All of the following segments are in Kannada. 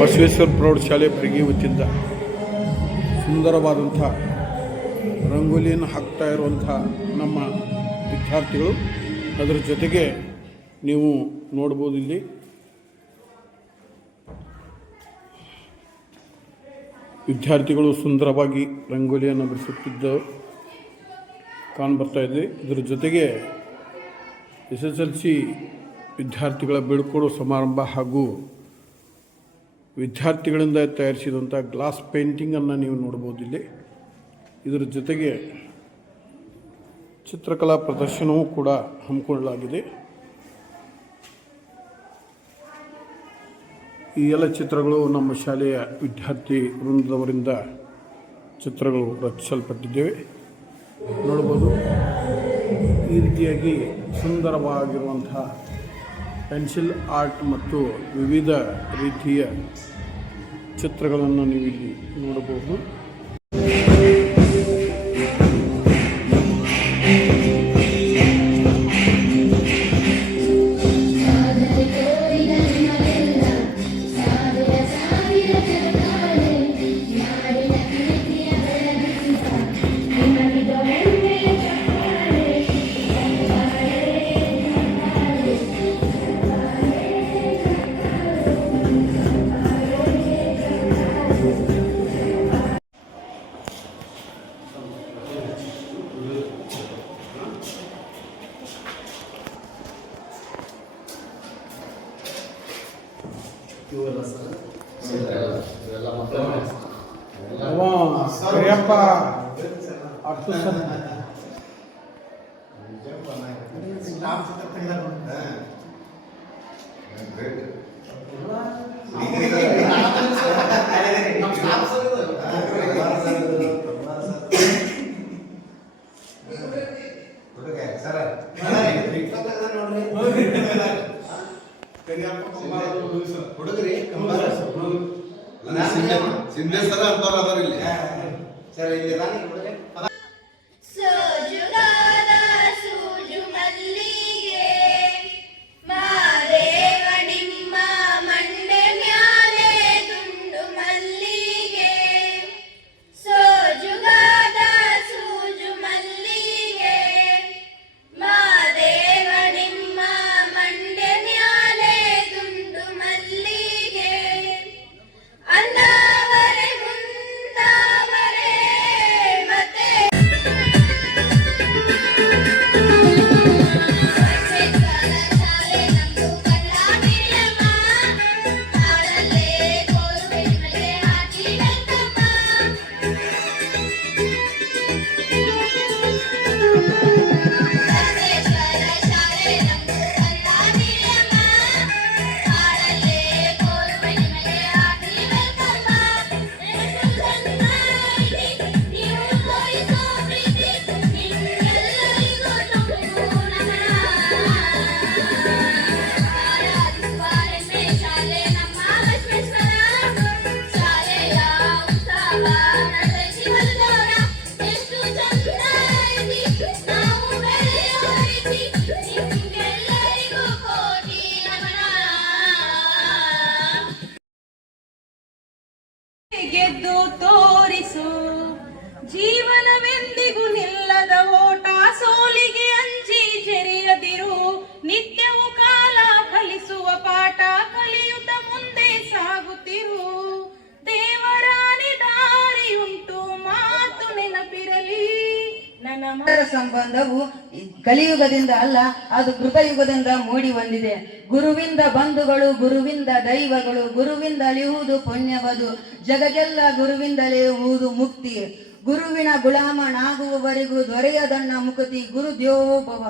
ಬಸವೇಶ್ವರ ಪ್ರೌಢಶಾಲೆ ಪ್ರಿಗಿ ವತಿಯಿಂದ ಸುಂದರವಾದಂಥ ರಂಗೋಲಿಯನ್ನು ಹಾಕ್ತಾ ಇರುವಂಥ ನಮ್ಮ ವಿದ್ಯಾರ್ಥಿಗಳು, ಅದರ ಜೊತೆಗೆ ನೀವು ನೋಡ್ಬೋದು ಇಲ್ಲಿ ವಿದ್ಯಾರ್ಥಿಗಳು ಸುಂದರವಾಗಿ ರಂಗೋಲಿಯನ್ನು ಬಿಡಿಸುತ್ತಿದ್ದು ಕಾಣಬರ್ತಾ ಇದೆ. ಇದರ ಜೊತೆಗೆ SSLC ವಿದ್ಯಾರ್ಥಿಗಳ ಬೀಳ್ಕೊಡುವ ಸಮಾರಂಭ ಹಾಗೂ ವಿದ್ಯಾರ್ಥಿಗಳಿಂದ ತಯಾರಿಸಿದಂಥ ಗ್ಲಾಸ್ ಪೇಂಟಿಂಗನ್ನು ನೀವು ನೋಡ್ಬೋದು ಇಲ್ಲಿ. ಇದರ ಜೊತೆಗೆ ಚಿತ್ರಕಲಾ ಪ್ರದರ್ಶನವೂ ಕೂಡ ಹಮ್ಮಿಕೊಳ್ಳಲಾಗಿದೆ. ಈ ಎಲ್ಲ ಚಿತ್ರಗಳು ನಮ್ಮ ಶಾಲೆಯ ವಿದ್ಯಾರ್ಥಿ ವೃಂದದವರಿಂದ ಚಿತ್ರಗಳು ರಚಿಸಲ್ಪಟ್ಟಿದ್ದೇವೆ. ನೋಡ್ಬೋದು ಈ ರೀತಿಯಾಗಿ ಸುಂದರವಾಗಿರುವಂಥ ಪೆನ್ಸಿಲ್ ಆರ್ಟ್ ಮತ್ತು ವಿವಿಧ ರೀತಿಯ ಚಿತ್ರಗಳನ್ನು ನೀವು ಇಲ್ಲಿ ನೋಡಬಹುದು. ಕರಿಯಪ್ಪ ಅಷ್ಟು ಹುಡುಗರಿ ಸಿಂಧೆ ಸರ ಅಂತವ್ರು ಅದಾರ ಇಲ್ಲಿ ಸರ್ ಇಲ್ಲಿ ಗೆದ್ದು ತೋರಿಸು. ಜೀವನವೆಂದಿಗೂ ನಿಲ್ಲದ ಓಟ, ಸೋಲಿಗೆ ಅಂಜಿ ಜರಿಯದಿರು. ನಿತ್ಯವೂ ಕಾಲ ಕಲಿಸುವ ಪಾಠ, ಕಲಿಯುತ್ತ ಮುಂದೆ ಸಾಗುತ್ತಿರು. ದೇವರಾಣಿ ದಾರಿ ಉಂಟು, ಮಾತು ನೆನಪಿರಲಿ. ನನ್ನ ಸಂಬಂಧವು ಕಲಿಯುಗದಿಂದ ಅಲ್ಲ, ಅದು ಕೃತಯುಗದಿಂದ ಮೂಡಿ ಬಂದಿದೆ. ಗುರುವಿಂದ ಬಂಧುಗಳು, ಗುರುವಿಂದ ದೈವಗಳು, ಗುರುವಿಂದ ಅಲಿಯುವುದು ಪುಣ್ಯವದು. ಜಗಕ್ಕೆಲ್ಲ ಗುರುವಿಂದಲೇ ಇರುವುದು ಮುಕ್ತಿ. ಗುರುವಿನ ಗುಲಾಮನಾಗುವವರೆಗೂ ದೊರೆಯದಣ್ಣ ಮುಕ್ತಿ. ಗುರು ದೇವೋಭವ.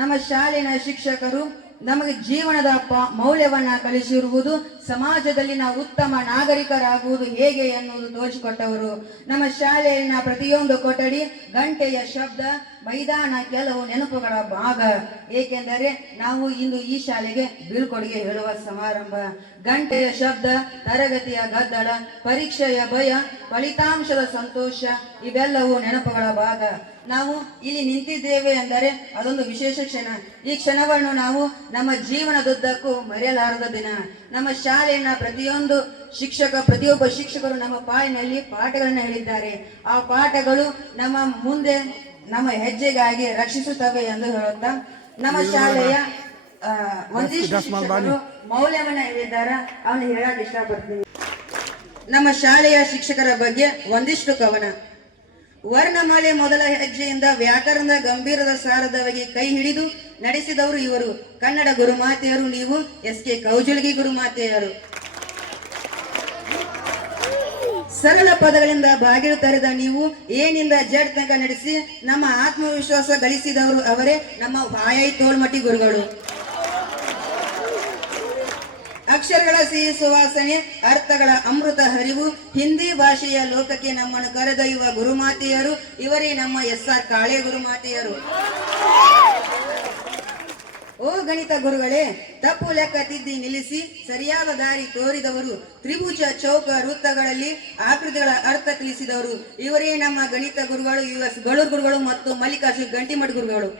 ನಮ್ಮ ಶಾಲೆಯ ಶಿಕ್ಷಕರು ನಮಗೆ ಜೀವನದ ಮೌಲ್ಯವನ್ನ ಕಲಿಸಿರುವುದು, ಸಮಾಜದಲ್ಲಿನ ಉತ್ತಮ ನಾಗರಿಕರಾಗುವುದು ಹೇಗೆ ಎನ್ನುವುದು ತೋರಿಸಿಕೊಟ್ಟವರು. ನಮ್ಮ ಶಾಲೆಯಲ್ಲಿನ ಪ್ರತಿಯೊಂದು ಕೊಠಡಿ, ಗಂಟೆಯ ಶಬ್ದ, ಮೈದಾನ ಕೆಲವು ನೆನಪುಗಳ ಭಾಗ. ಏಕೆಂದರೆ ನಾವು ಇಂದು ಈ ಶಾಲೆಗೆ ಬೀಳ್ಕೊಡುಗೆ ಹೇಳುವ ಸಮಾರಂಭ. ಗಂಟೆಯ ಶಬ್ದ, ತರಗತಿಯ ಗದ್ದಲ, ಪರೀಕ್ಷೆಯ ಭಯ, ಫಲಿತಾಂಶದ ಸಂತೋಷ, ಇವೆಲ್ಲವೂ ನೆನಪುಗಳ ಭಾಗ. ನಾವು ಇಲ್ಲಿ ನಿಂತಿದ್ದೇವೆ ಎಂದರೆ ಅದೊಂದು ವಿಶೇಷ ಕ್ಷಣ. ಈ ಕ್ಷಣವನ್ನು ನಾವು ನಮ್ಮ ಜೀವನದುದ್ದಕ್ಕೂ ಮರೆಯಲಾರದ ದಿನ. ನಮ್ಮ ಶಾಲೆಯ ಪ್ರತಿಯೊಬ್ಬ ಶಿಕ್ಷಕರು ನಮ್ಮ ಪಾಲಿನಲ್ಲಿ ಪಾಠಗಳನ್ನು ಹೇಳಿದ್ದಾರೆ. ಆ ಪಾಠಗಳು ನಮ್ಮ ಮುಂದೆ ನಮ್ಮ ಹೆಜ್ಜೆಗಾಗಿ ರಕ್ಷಿಸುತ್ತವೆ ಎಂದು ಹೇಳುತ್ತಾ ನಮ್ಮ ಶಾಲೆಯ ಒಂದಿಷ್ಟು ಶಿಕ್ಷಕರು ಮೌಲ್ಯವನ್ನ ಹೇಳಿದ್ದಾರೆ. ಅವನು ಹೇಳಕ್ ಇಷ್ಟಪಡ್ತೀನಿ. ನಮ್ಮ ಶಾಲೆಯ ಶಿಕ್ಷಕರ ಬಗ್ಗೆ ಒಂದಿಷ್ಟು ಕವನ. ವರ್ಣಮಾಲೆ ಮೊದಲ ಹೆಜ್ಜೆಯಿಂದ ವ್ಯಾಕರಣದ ಗಂಭೀರದ ಸಾರದವರೆಗೆ ಕೈ ಹಿಡಿದು ನಡೆಸಿದವರು ಇವರು. ಕನ್ನಡ ಗುರುಮಾತೆಯರು ನೀವು, ಎಸ್.ಕೆ. ಕೌಜಲಗಿ ಗುರುಮಾತೆಯರು. ಸರಳ ಪದಗಳಿಂದ ಬಾಗಿಲು ತೆರೆದ ನೀವು, ಏನಿಂದ ಜಡ್ ತನಕ ನಡೆಸಿ ನಮ್ಮ ಆತ್ಮವಿಶ್ವಾಸ ಗಳಿಸಿದವರು ಅವರೇ ನಮ್ಮ ವಾಯೈ ತೋಳ್ಮಟಿ ಗುರುಗಳು. ಅಕ್ಷರಗಳ ಸಿಹಿ ಸುವಾಸನೆ, ಅರ್ಥಗಳ ಅಮೃತ ಹರಿವು, ಹಿಂದಿ ಭಾಷೆಯ ಲೋಕಕ್ಕೆ ನಮ್ಮನ್ನು ಕರೆದೊಯ್ಯುವ ಗುರುಮಾತೆಯರು ಇವರೇ ನಮ್ಮ ಎಸ್.ಆರ್. ಕಾಳೆ ಗುರುಮಾತೆಯರು. ಓ ಗಣಿತ ಗುರುಗಳೇ, ತಪ್ಪು ಲೆಕ್ಕ ತಿದ್ದಿ ನಿಲ್ಲಿಸಿ ಸರಿಯಾದ ದಾರಿ ತೋರಿದವರು, ತ್ರಿಭುಜ ಚೌಕ ವೃತ್ತಗಳಲ್ಲಿ ಆಕೃತಿಗಳ ಅರ್ಥ ತಿಳಿಸಿದವರು ಇವರೇ ನಮ್ಮ ಗಣಿತ ಗುರುಗಳು, US ಗಳೂರು ಗುರುಗಳು ಮತ್ತು ಮಲ್ಲಿಕಾರ್ಜುನ ಗಂಟಿಮಠ ಗುರುಗಳು.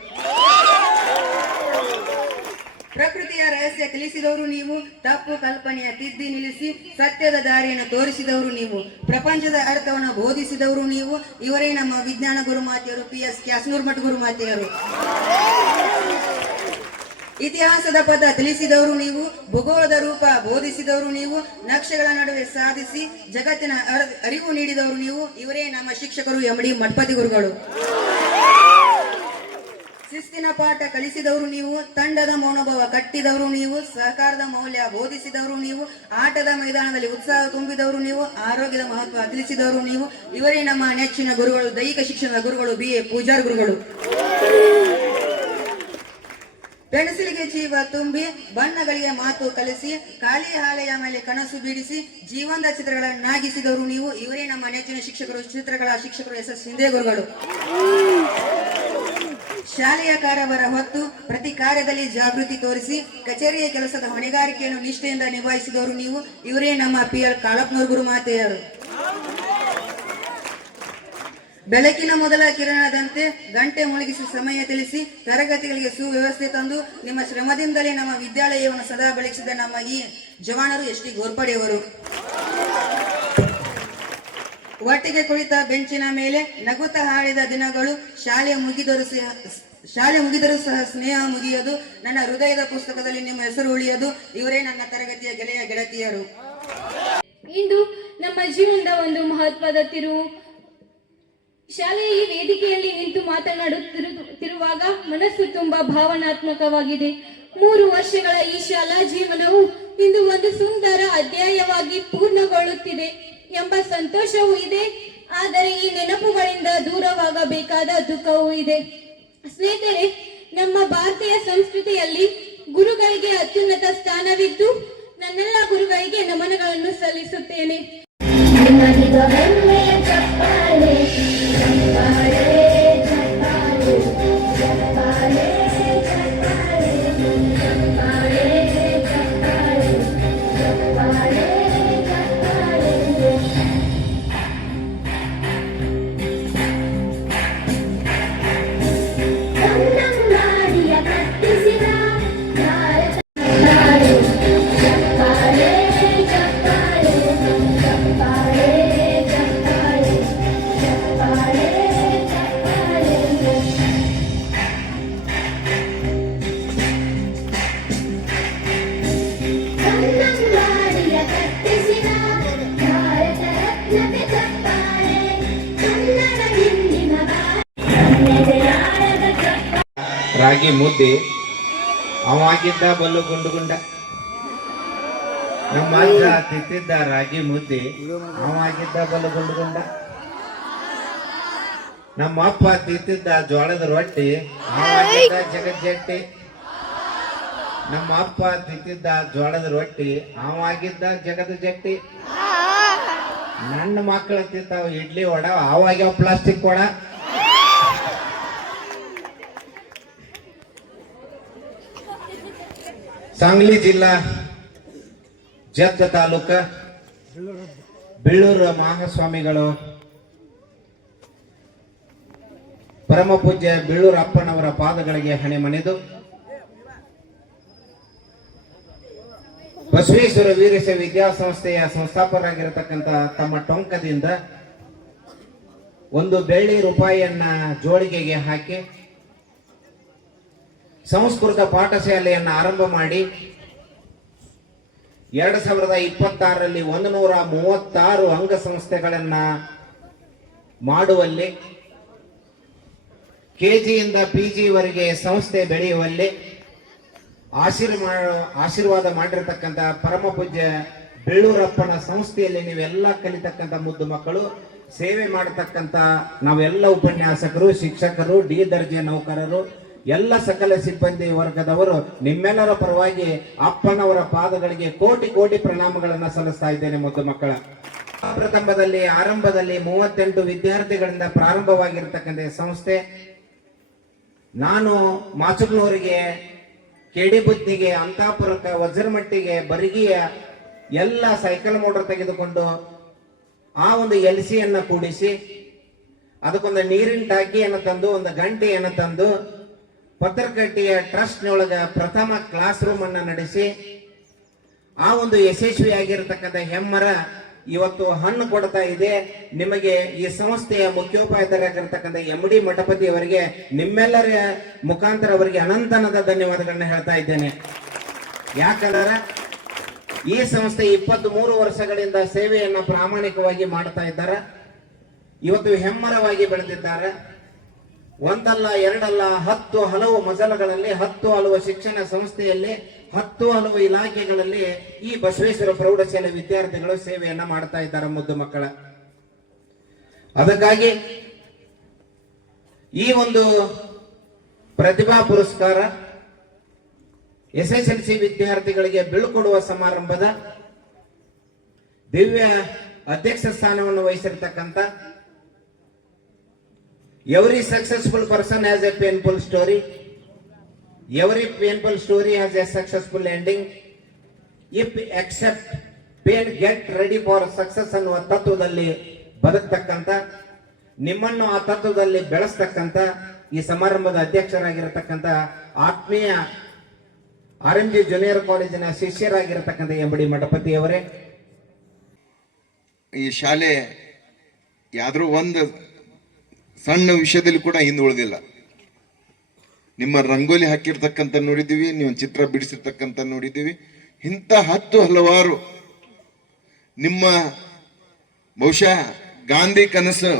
ಪ್ರಕೃತಿಯ ರಹಸ್ಯ ತಿಳಿಸಿದವರು ನೀವು, ತಪ್ಪು ಕಲ್ಪನೆಯ ತಿದ್ದಿ ನಿಲ್ಲಿಸಿ ಸತ್ಯದ ದಾರಿಯನ್ನು ತೋರಿಸಿದವರು ನೀವು, ಪ್ರಪಂಚದ ಅರ್ಥವನ್ನು ಬೋಧಿಸಿದವರು ನೀವು ಇವರೇ ನಮ್ಮ ವಿಜ್ಞಾನ ಗುರುಮಾತೆಯರು, PS ಕ್ಯಾಸನೂರು ಮಠ ಗುರುಮಾತೆಯರು. ಇತಿಹಾಸದ ಪದ ತಿಳಿಸಿದವರು ನೀವು, ಭೂಗೋಳದ ರೂಪ ಬೋಧಿಸಿದವರು ನೀವು, ನಕ್ಷೆಗಳ ನಡುವೆ ಸಾಧಿಸಿ ಜಗತ್ತಿನ ಅರಿವು ನೀಡಿದವರು ನೀವು ಇವರೇ ನಮ್ಮ ಶಿಕ್ಷಕರು MD ಮಠಪತಿ ಗುರುಗಳು. ಶಿಸ್ತಿನ ಪಾಠ ಕಲಿಸಿದವರು ನೀವು, ತಂಡದ ಮೌನಭಾವ ಕಟ್ಟಿದವರು ನೀವು, ಸಹಕಾರದ ಮೌಲ್ಯ ಬೋಧಿಸಿದವರು ನೀವು, ಆಟದ ಮೈದಾನದಲ್ಲಿ ಉತ್ಸಾಹ ತುಂಬಿದವರು ನೀವು, ಆರೋಗ್ಯದ ಮಹತ್ವ ತಿಳಿಸಿದವರು ನೀವು ಇವರೇ ನಮ್ಮ ನೆಚ್ಚಿನ ಗುರುಗಳು, ದೈಹಿಕ ಶಿಕ್ಷಣದ ಗುರುಗಳು, BA ಪೂಜಾರ್ ಗುರುಗಳು. ಪೆನ್ಸಿಲ್ಗೆ ಜೀವ ತುಂಬಿ ಬಣ್ಣಗಳಿಗೆ ಮಾತು ಕಲಿಸಿ ಖಾಲಿ ಹಾಳೆಯ ಮೇಲೆ ಕನಸು ಬಿಡಿಸಿ ಜೀವಂತ ಚಿತ್ರಗಳನ್ನಾಗಿಸಿದವರು ನೀವು ಇವರೇ ನಮ್ಮ ನೆಚ್ಚಿನ ಶಿಕ್ಷಕರು, ಚಿತ್ರಕಲಾ ಶಿಕ್ಷಕರು SS ಸಿಂಧೆ ಗುರುಗಳು. ಶಾಲೆಯ ಕಾರವಾರ ಹೊತ್ತು ಪ್ರತಿ ಕಾರ್ಯದಲ್ಲಿ ಜಾಗೃತಿ ತೋರಿಸಿ ಕಚೇರಿಯ ಕೆಲಸದ ಹೊಣೆಗಾರಿಕೆಯನ್ನು ನಿಷ್ಠೆಯಿಂದ ನಿಭಾಯಿಸಿದವರು ನೀವು ಇವರೇ ನಮ್ಮ PL ಕಾಳಪ್ಪನವರು ಗುರುಮಾತೆಯರು. ಬೆಳಕಿನ ಮೊದಲ ಕಿರಣದಂತೆ ಗಂಟೆ ಮುಳುಗಿಸಿ ಸಮಯ ತಿಳಿಸಿ ತರಗತಿಗಳಿಗೆ ಸುವ್ಯವಸ್ಥೆ ತಂದು ನಿಮ್ಮ ಶ್ರಮದಿಂದಲೇ ನಮ್ಮ ವಿದ್ಯಾಲಯವನ್ನು ಸದಾ ಬೆಳಗಿಸಿದ ನಮ್ಮ ಈ ಜವಾನರು ST ಗೋರ್ಪಡೆಯವರು. ಒಟ್ಟಿಗೆ ಕುಳಿತ ಬೆಂಚಿನ ಮೇಲೆ ನಗುತ್ತ ಹಾಡಿದ ದಿನಗಳು, ಶಾಲೆ ಮುಗಿದರೂ ಸಹ ಸ್ನೇಹ ಮುಗಿಯದು, ನನ್ನ ಹೃದಯದ ಪುಸ್ತಕದಲ್ಲಿ ನಿಮ್ಮ ಹೆಸರು ಉಳಿಯದು ಇವರೇ ನನ್ನ ತರಗತಿಯ ಗೆಳೆಯ ಗೆಳತಿಯರು. ಇಂದು ನಮ್ಮ ಜೀವನದ ಒಂದು ಮಹತ್ವದ ತಿರುವು. ಶಾಲೆಯ ಈ ವೇದಿಕೆಯಲ್ಲಿ ನಿಂತು ಮಾತನಾಡುತ್ತಿರುವಾಗ ಮನಸ್ಸು ತುಂಬಾ ಭಾವನಾತ್ಮಕವಾಗಿದೆ. 3 ವರ್ಷಗಳ ಈ ಶಾಲಾ ಜೀವನವು ಇಂದು ಒಂದು ಸುಂದರ ಅಧ್ಯಾಯವಾಗಿ ಪೂರ್ಣಗೊಳ್ಳುತ್ತಿದೆ ಎಂಬ ಸಂತೋಷವೂ ಇದೆ. ಆದರೆ ಈ ನೆನಪುಗಳಿಂದ ದೂರವಾಗಬೇಕಾದ ದುಃಖವೂ ಇದೆ. ಸ್ನೇಹಿತರೆ, ನಮ್ಮ ಭಾರತೀಯ ಸಂಸ್ಕೃತಿಯಲ್ಲಿ ಗುರುಗಳಿಗೆ ಅತ್ಯುನ್ನತ ಸ್ಥಾನವಿದ್ದು ನನ್ನೆಲ್ಲ ಗುರುಗಳಿಗೆ ನಮನಗಳನ್ನು ಸಲ್ಲಿಸುತ್ತೇನೆ. ರಾಗಿ ಮುದ್ದೆ ಅವಾಗಿದ್ದ ಬಲ್ಲು ಗುಂಡು ಗುಂಡ. ನಮ್ಮ ಅಜ್ಜ ತಿಂತಿದ್ದ ರಾಗಿ ಮುದ್ದೆ ಅವಾಗಿದ್ದ ಬಲ್ಲು ಗುಂಡು ಗುಂಡ. ನಮ್ಮ ಅಪ್ಪ ತಿಂತಿದ್ದ ಜೋಳದ ರೊಟ್ಟಿ ಅವಾಗಿದ್ದ ಜಗಜ್ಜಟ್ಟಿ. ನಮ್ಮ ಅಪ್ಪ ತಿಂತಿದ್ದ ಜೋಳದ ರೊಟ್ಟಿ ಅವಾಗಿದ್ದ ಜಗದ ಜಟ್ಟಿ. ನನ್ನ ಮಕ್ಕಳು ತಿಂತಾವ ಇಡ್ಲಿ ವಡ ಅವಾಗ ಪ್ಲಾಸ್ಟಿಕ್ ವಡ. सांगली जिल्हा जत तालूक बेळूर महास्वामिगळु ಪರಮ ಪೂಜ್ಯ ಬೀಳೂರು ಅಪ್ಪನವರ ಪಾದಗಳಿಗೆ ಹಣೆ ಮನೆದು ಬಸವೇಶ್ವರ ವೀರಶ ವಿದ್ಯಾಸಂಸ್ಥೆಯ ಸಂಸ್ಥಾಪಕರಾಗಿರತಕ್ಕಂತ ತಮ್ಮ ಟೊಂಕದಿಂದ ಒಂದು ಬೆಳ್ಳಿ ರೂಪಾಯಿಯನ್ನ ಜೋಳಿಗೆಗೆ ಹಾಕಿ ಸಂಸ್ಕೃತ ಪಾಠಶಾಲೆಯನ್ನು ಆರಂಭ ಮಾಡಿ 2026ರಲ್ಲಿ 136 ಅಂಗಸಂಸ್ಥೆಗಳನ್ನ ಮಾಡುವಲ್ಲಿ, ಕೆಜಿಯಿಂದ PG ವರೆಗೆ ಸಂಸ್ಥೆ ಬೆಳೆಯುವಲ್ಲಿ ಆಶೀರ್ವಾದ ಮಾಡಿರತಕ್ಕಂತ ಪರಮ ಪೂಜ್ಯ ಬೀಳೂರಪ್ಪನ ಸಂಸ್ಥೆಯಲ್ಲಿ ನೀವೆಲ್ಲ ಕಲಿತಕ್ಕಂತ ಮುದ್ದು ಮಕ್ಕಳು, ಸೇವೆ ಮಾಡತಕ್ಕಂತ ನಾವೆಲ್ಲ ಉಪನ್ಯಾಸಕರು, ಶಿಕ್ಷಕರು, ಡಿ ದರ್ಜೆ ನೌಕರರು, ಎಲ್ಲ ಸಕಲ ಸಿಬ್ಬಂದಿ ವರ್ಗದವರು ನಿಮ್ಮೆಲ್ಲರ ಪರವಾಗಿ ಅಪ್ಪನವರ ಪಾದಗಳಿಗೆ ಕೋಟಿ ಕೋಟಿ ಪ್ರಣಾಮಗಳನ್ನು ಸಲ್ಲಿಸ್ತಾ ಇದ್ದೇನೆ ಮುದ್ದು ಮಕ್ಕಳ. ಪ್ರಥಮದಲ್ಲಿ ಆರಂಭದಲ್ಲಿ 38 ವಿದ್ಯಾರ್ಥಿಗಳಿಂದ ಪ್ರಾರಂಭವಾಗಿರತಕ್ಕಂಥ ಸಂಸ್ಥೆ. ನಾನು ಮಾಚುಗ್ನೂರಿಗೆ, ಕೆಡಿಬುದ್ನಿಗೆ, ಅಂತಾಪುರಕ್ಕೆ, ವಜ್ರಮಟ್ಟಿಗೆ, ಬರಗಿಯ ಎಲ್ಲ ಸೈಕಲ್ ಮೋಟರ್ ತೆಗೆದುಕೊಂಡು ಆ ಒಂದು LCಯನ್ನ ಕೂಡಿಸಿ ಅದಕ್ಕೊಂದು ನೀರಿನ ಟಾಕಿಯನ್ನು ತಂದು ಒಂದು ಗಂಟೆಯನ್ನು ತಂದು ಪತ್ರಕಟ್ಟಿಯ ಟ್ರಸ್ಟ್ನೊಳಗ ಪ್ರಥಮ ಕ್ಲಾಸ್ ರೂಮ್ ಅನ್ನ ನಡೆಸಿ ಆ ಒಂದು ಯಶಸ್ವಿಯಾಗಿರತಕ್ಕಂಥ ಹೆಮ್ಮರ ಇವತ್ತು ಹಣ್ಣು ಕೊಡ್ತಾ ಇದೆ. ನಿಮಗೆ ಈ ಸಂಸ್ಥೆಯ ಮುಖ್ಯೋಪಾಧ್ಯಾಯರಾಗಿರ್ತಕ್ಕಂಥ MD ಮಠಪತಿ ಅವರಿಗೆ ನಿಮ್ಮೆಲ್ಲರ ಮುಖಾಂತರ ಅವರಿಗೆ ಅನಂತನದ ಧನ್ಯವಾದಗಳನ್ನ ಹೇಳ್ತಾ ಇದ್ದೇನೆ. ಯಾಕಂದ್ರೆ ಈ ಸಂಸ್ಥೆ 23 ವರ್ಷಗಳಿಂದ ಸೇವೆಯನ್ನ ಪ್ರಾಮಾಣಿಕವಾಗಿ ಮಾಡ್ತಾ ಇದ್ದಾರೆ. ಇವತ್ತು ಹೆಮ್ಮರವಾಗಿ ಬೆಳೆದಿದ್ದಾರೆ. ಒಂದಲ್ಲ ಎರಡಲ್ಲ 10 ಹಲವು ಮಜಲಗಳಲ್ಲಿ, 10 ಹಲವು ಶಿಕ್ಷಣ ಸಂಸ್ಥೆಯಲ್ಲಿ, 10 ಹಲವು ಇಲಾಖೆಗಳಲ್ಲಿ ಈ ಬಸವೇಶ್ವರ ಪ್ರೌಢಶಾಲೆ ವಿದ್ಯಾರ್ಥಿಗಳು ಸೇವೆಯನ್ನ ಮಾಡ್ತಾ ಇದ್ದಾರೆ ಮುದ್ದು ಮಕ್ಕಳ. ಅದಕ್ಕಾಗಿ ಈ ಒಂದು ಪ್ರತಿಭಾ ಪುರಸ್ಕಾರ SSLC ವಿದ್ಯಾರ್ಥಿಗಳಿಗೆ ಬೀಳ್ಕೊಡುವ ಸಮಾರಂಭದ ದಿವ್ಯ ಅಧ್ಯಕ್ಷ ಸ್ಥಾನವನ್ನು ವಹಿಸಿರ್ತಕ್ಕಂಥ Every successful person has a painful story. Every painful story has a successful ending. If accept pain, get ready for success ಅನ್ನುವ ತತ್ವದಲ್ಲಿ ಬದುಕ್ತಕ್ಕಂಥ, ನಿಮ್ಮನ್ನು ಆ ತತ್ವದಲ್ಲಿ ಬೆಳೆಸ್ತಕ್ಕಂಥ ಈ ಸಮಾರಂಭದ ಅಧ್ಯಕ್ಷರಾಗಿರತಕ್ಕಂಥ ಆತ್ಮೀಯ RMG ಜೂನಿಯರ್ ಕಾಲೇಜಿನ ಶಿಷ್ಯರಾಗಿರತಕ್ಕಂಥ MD ಮಠಪತಿ ಅವರೇ, ಈ ಶಾಲೆ ಯಾವ್ದಾದ್ರು ಒಂದು ಸಣ್ಣ ವಿಷಯದಲ್ಲಿ ಕೂಡ ಹಿಂದೆ ಉಳಿದಿಲ್ಲ. ನಿಮ್ಮ ರಂಗೋಲಿ ಹಾಕಿರ್ತಕ್ಕಂಥ ನೋಡಿದ್ದೀವಿ, ನೀವು ಚಿತ್ರ ಬಿಡಿಸಿರ್ತಕ್ಕಂಥ ನೋಡಿದ್ದೀವಿ. ಇಂಥ 10 ಹಲವಾರು ನಿಮ್ಮ ಬಹುಶಃ ಗಾಂಧಿ ಕನಸು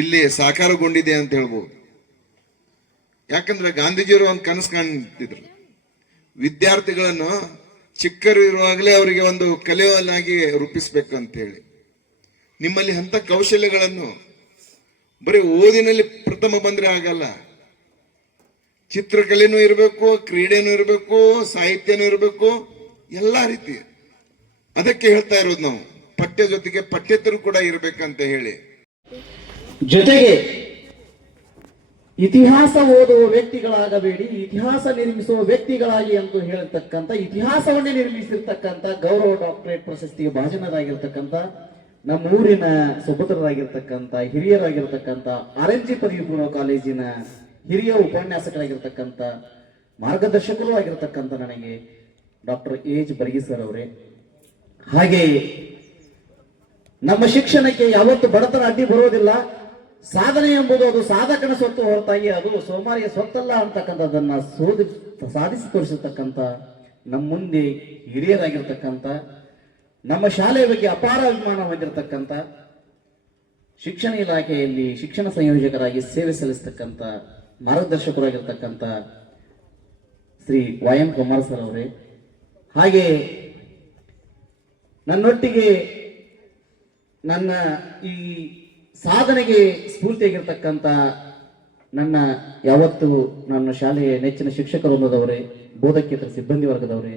ಇಲ್ಲಿ ಸಾಕಾರಗೊಂಡಿದೆ ಅಂತ ಹೇಳ್ಬೋದು. ಯಾಕಂದ್ರೆ ಗಾಂಧೀಜಿಯವರು ಒಂದು ಕನಸು ಕಾಣ್ತಿದ್ರು, ವಿದ್ಯಾರ್ಥಿಗಳನ್ನು ಚಿಕ್ಕರು ಇರುವಾಗಲೇ ಅವರಿಗೆ ಒಂದು ಕಲೆಯನ್ನಾಗಿ ರೂಪಿಸ್ಬೇಕು ಅಂತ ಹೇಳಿ. ನಿಮ್ಮಲ್ಲಿ ಅಂತ ಕೌಶಲ್ಯಗಳನ್ನು ಬರೀ ಓದಿನಲ್ಲಿ ಪ್ರಥಮ ಬಂದ್ರೆ ಆಗಲ್ಲ, ಚಿತ್ರಕಲೆನೂ ಇರಬೇಕು, ಕ್ರೀಡೆನೂ ಇರಬೇಕು, ಸಾಹಿತ್ಯನೂ ಇರಬೇಕು, ಎಲ್ಲಾ ರೀತಿ. ಅದಕ್ಕೆ ಹೇಳ್ತಾ ಇರೋದು ನಾವು ಪಠ್ಯ ಜೊತೆಗೆ ಪಠ್ಯೇತರ ಕೂಡ ಇರಬೇಕಂತ ಹೇಳಿ. ಜೊತೆಗೆ ಇತಿಹಾಸ ಓದುವ ವ್ಯಕ್ತಿಗಳಾಗಬೇಡಿ, ಇತಿಹಾಸ ನಿರ್ಮಿಸುವ ವ್ಯಕ್ತಿಗಳಾಗಿ ಅಂತ ಹೇಳ್ತಕ್ಕಂಥ, ಇತಿಹಾಸವನ್ನೇ ನಿರ್ಮಿಸಿರ್ತಕ್ಕಂಥ ಗೌರವ ಡಾಕ್ಟರೇಟ್ ಪ್ರಶಸ್ತಿಗೆ ಭಾಜನರಾಗಿರ್ತಕ್ಕಂಥ ನಮ್ಮೂರಿನ ಸುಪುತ್ರರಾಗಿರ್ತಕ್ಕಂಥ ಹಿರಿಯರಾಗಿರ್ತಕ್ಕಂಥ RMG ಪದವಿ ಪೂರ್ವ ಕಾಲೇಜಿನ ಹಿರಿಯ ಉಪನ್ಯಾಸಕರಾಗಿರ್ತಕ್ಕಂಥ ಮಾರ್ಗದರ್ಶಕರು ಆಗಿರ್ತಕ್ಕಂಥ ನನಗೆ ಡಾಕ್ಟರ್ H. ಬರ್ಗಿ ಸರ್ ಅವರೇ, ಹಾಗೆ ನಮ್ಮ ಶಿಕ್ಷಣಕ್ಕೆ ಯಾವತ್ತು ಬಡತನ ಅಡ್ಡಿ ಬರೋದಿಲ್ಲ. ಸಾಧನೆ ಎಂಬುದು ಅದು ಸಾಧಕನ ಸ್ವತ್ತು ಹೊರತಾಗಿ ಅದು ಸೋಮಾರಿಯ ಸ್ವತ್ತಲ್ಲ ಅಂತಕ್ಕಂಥದ್ದನ್ನ ಸಾಧಿಸಿ ತೋರಿಸತಕ್ಕಂಥ ನಮ್ಮ ಮುಂದೆ ಹಿರಿಯರಾಗಿರ್ತಕ್ಕಂಥ, ನಮ್ಮ ಶಾಲೆಯ ಬಗ್ಗೆ ಅಪಾರ ಅಭಿಮಾನ ಹೊಂದಿರತಕ್ಕಂಥ, ಶಿಕ್ಷಣ ಇಲಾಖೆಯಲ್ಲಿ ಶಿಕ್ಷಣ ಸಂಯೋಜಕರಾಗಿ ಸೇವೆ ಸಲ್ಲಿಸತಕ್ಕಂಥ ಮಾರ್ಗದರ್ಶಕರಾಗಿರ್ತಕ್ಕಂಥ ಶ್ರೀ YM ಕುಮಾರ್ ಸರ್ ಅವರೇ, ಹಾಗೆ ನನ್ನೊಟ್ಟಿಗೆ ನನ್ನ ಈ ಸಾಧನೆಗೆ ಸ್ಫೂರ್ತಿಯಾಗಿರ್ತಕ್ಕಂಥ ನನ್ನ ಯಾವತ್ತು ನನ್ನ ಶಾಲೆಯ ನೆಚ್ಚಿನ ಶಿಕ್ಷಕ ವೃಂದದವರೇ, ಬೋಧಕೇತರ ಸಿಬ್ಬಂದಿ ವರ್ಗದವರೇ,